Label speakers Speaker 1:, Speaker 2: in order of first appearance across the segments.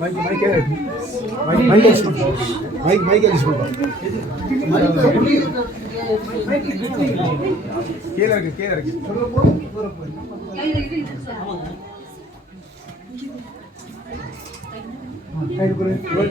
Speaker 1: Mic mic mic use பண்ணுங்க mic mic use பண்ணுங்க கீழே இருக்கு கீழே இருக்கு சொல்ல போ போற போய் கைடு குரு சொல்ல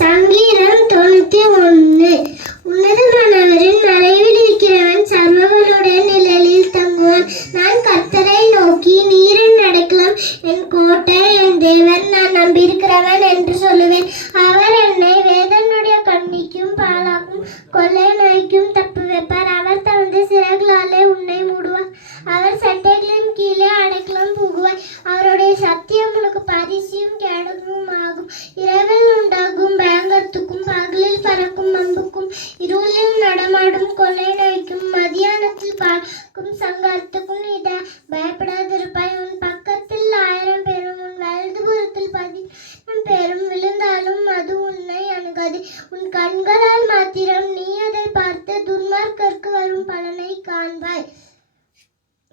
Speaker 2: சங்கீதம் தொண்ணூத்தி ஒன்று உன்னதமானவரின் மறைவில் இருக்கிறவன் சர்வங்களுடைய நிழலில் தங்குவான். நான் கத்தரை நோக்கி நீரின் நடக்கலாம். என் கோட்டை என் தேவன் நான் நம்பியிருக்கிறவன் என்று சொல்லுவேன். அவர் என்னை வேதனுடைய கண்ணிக்கும் பாலாக்கும் கொள்ளை நோய்க்கும் தப்பு வைப்பார். அவர் தமது சிறகுகளாலே உன்னை மூடும் அவர் சட்டைகளின் கீழே அடைக்கலம் புகுவார் அவருடைய சத்தியம் உனக்கு பரிசியும் கேடகமும் ஆகும் இரவில் உண்டாகும் பயங்கரத்துக்கும் பகலில் பறக்கும் அம்புக்கும் இருளில் நடமாடும் கொள்ளை நோய்க்கும் மதியானத்தில் பார்க்கும் சங்காரத்துக்கும் நீ பயப்படாதிருப்பாய். உன் பக்கத்தில் ஆயிரம் பேரும் உன் வலதுபுறத்தில் பதினாயிரம் பேரும் விழுந்தாலும் அது உன்னை அணுகாது. உன் கண்களால் மாத்திரம் நீ அதை பார்த்து துன்மார்க்கருக்கு வரும் பலனை காண்பாய்.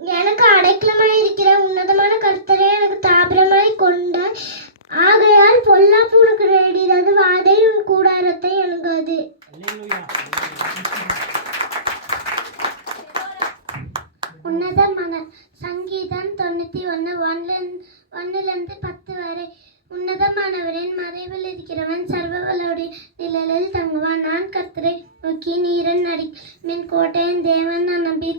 Speaker 2: எனக்கு அடைக்கலமாய் இருக்கிற உன்னதமான கர்த்தரை எனக்கு தாபரமாய் கொண்டாய் ஆகையால் பொல்லாப்பு உனக்கு நேரிடாது வாதை உன் கூடாரத்தை அணுகாது உன்னதமான சங்கீதம் தொண்ணூத்தி ஒன்று ஒன்னிலிருந்து பத்து வரை உன்னதமானவரின் மறைவில் இருக்கிறவன் சர்வவளுடைய நிழலில் தங்குவான். நான் கர்த்தரை நோக்கி நீரன் அடி மின் கோட்டையின் தேவன் நான் நம்பி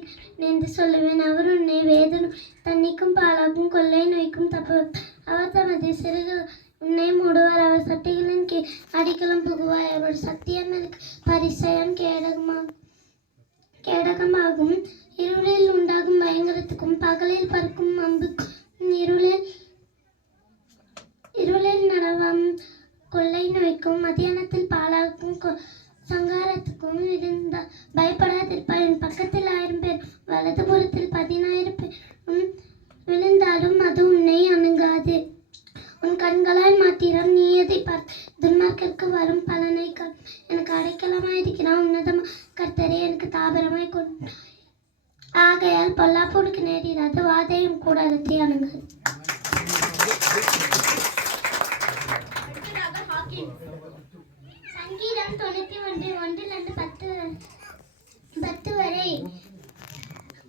Speaker 2: என்று சொல்லுவேன். அவர் உன்னை வேதனும் தண்ணிக்கும் பாலாக்கும் கொள்ளை நோய்க்கும் தப்பு அவர் தமது சிறுகு உன்னை மூடுவார். அவர் சட்டைகளின் கே அடிக்கலும் புகுவார் அவர் சத்தியம் பரிசயம் கேடகமாகும் கேடகமாகும். இருளில் உண்டாகும் பயங்கரத்துக்கும் பகலில் பறக்கும் அம்புக்கும் இருளில் இருளில் நடவம் கொள்ளை நோய்க்கும் மத்தியானத்தில் பாலாக்கும் கொ- சங்காரத்துக்கும் இருந்த பயப்படாதிருப்பாய். என் பக்கத்தில் ஆயிரம் பேர் வலதுபுறத்தில் பதினாயிரம் பேரும் விழுந்தாலும் அது உன்னை அணுகாது. உன் கண்களால் மாத்திரம் நீ எதை பார்த்து துன்மார்க்கிற்கு வரும் பலனை கண் எனக்கு அடைக்கலமாய் இருக்கிறான். உன்னதமாக கர்த்தரே எனக்கு தாபரமாய் கொண்டு ஆகையால் பொல்லாப்பூருக்கு நேரிடாது வாதையும் கூட கூடாரத்தை அணுங்கள் சங்கீதம் தொண்ணூத்தி ஒன்று ஒன்றிலிருந்து பத்து பத்து வரை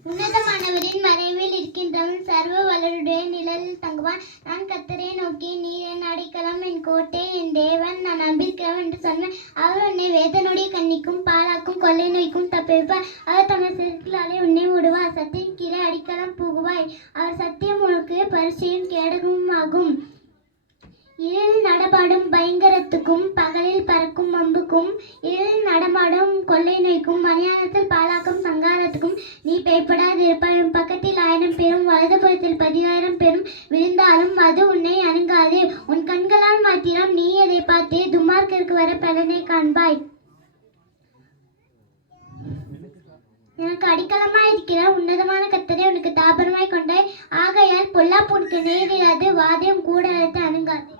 Speaker 2: உன்னதமான உன்னதமானவரின் மறைவில் இருக்கின்றவன் சர்வ வளருடைய நிழலில் தங்குவான். நான் கத்தரை நோக்கி நீர் என் அடிக்கலம் என் கோட்டை என் தேவன். நான் நம்பியிருக்கிறவன் என்று சொன்னேன். அவர் உன்னை வேதனுடைய கண்ணிக்கும் பாலாக்கும் கொள்ளை நோய்க்கும் தப்பிப்பார். அவர் தமது சிறுக்களாலே உன்னை விடுவார் சத்தியின் கீழே அடிக்கலாம் புகுவாய். அவர் சத்தியம் உனக்கு பரிசையும் கேடகமும் ஆகும் இருள் நடமாடும் பயங்கரத்துக்கும் பகலில் பறக்கும் அம்புக்கும் இருள் நடமாடும் கொள்ளை நோய்க்கும் மதியானத்தில் பாலாக்கும் சங்காரத்துக்கும் நீ பயப்படாதிருப்பாய். வலதுபுறத்தில் பதினாயிரம் பேரும் விழுந்தாலும் அது உன்னை அணுகாது. உன் கண்களால் மாத்திரம் நீ அதை பார்த்தே? துமார்க்கிற்கு வர பலனை காண்பாய். எனக்கு அடிக்கலமாய் இருக்கிற உன்னதமான கத்தரை உனக்கு தாபரமாய் கொண்டாய். ஆகையால் பொல்லாப்புனுக்கு நேரிடாது. வாதம் கூட அணுகாது.